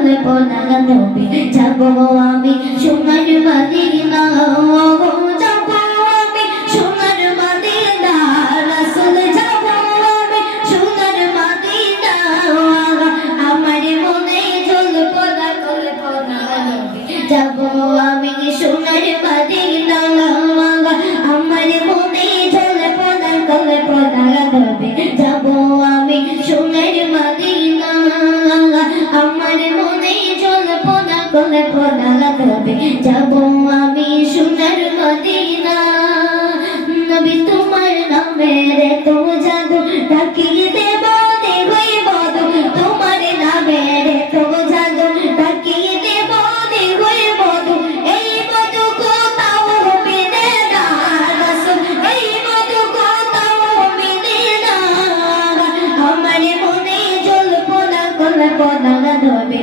কলে পোনা নবী যাব আমি, সোনার মদিনা। যাব আমি, সোনার মদিনা। রাসূল যাব আমি, সোনার মদিনা। আমার মনে জল পোনা কলে পোনা নবী যাব আমি, সোনার মদিনা। আমার মনে জল পোনা কলে পোনা নবী পোনা কলে পোনা যাব আমি সোনার মদিনা। নবী তোমার নামের তো জাদু ডাকিয়ে দেব, দেবই বধু। তোমার নামের তো জাদু ডাকিয়ে দেব, দেবই বধু। এই মধু কোথাও মিলে না, রাসূল। এই মধু কোথাও মিলে না। আমার মনে জল পোনা কলে পোনা ধবে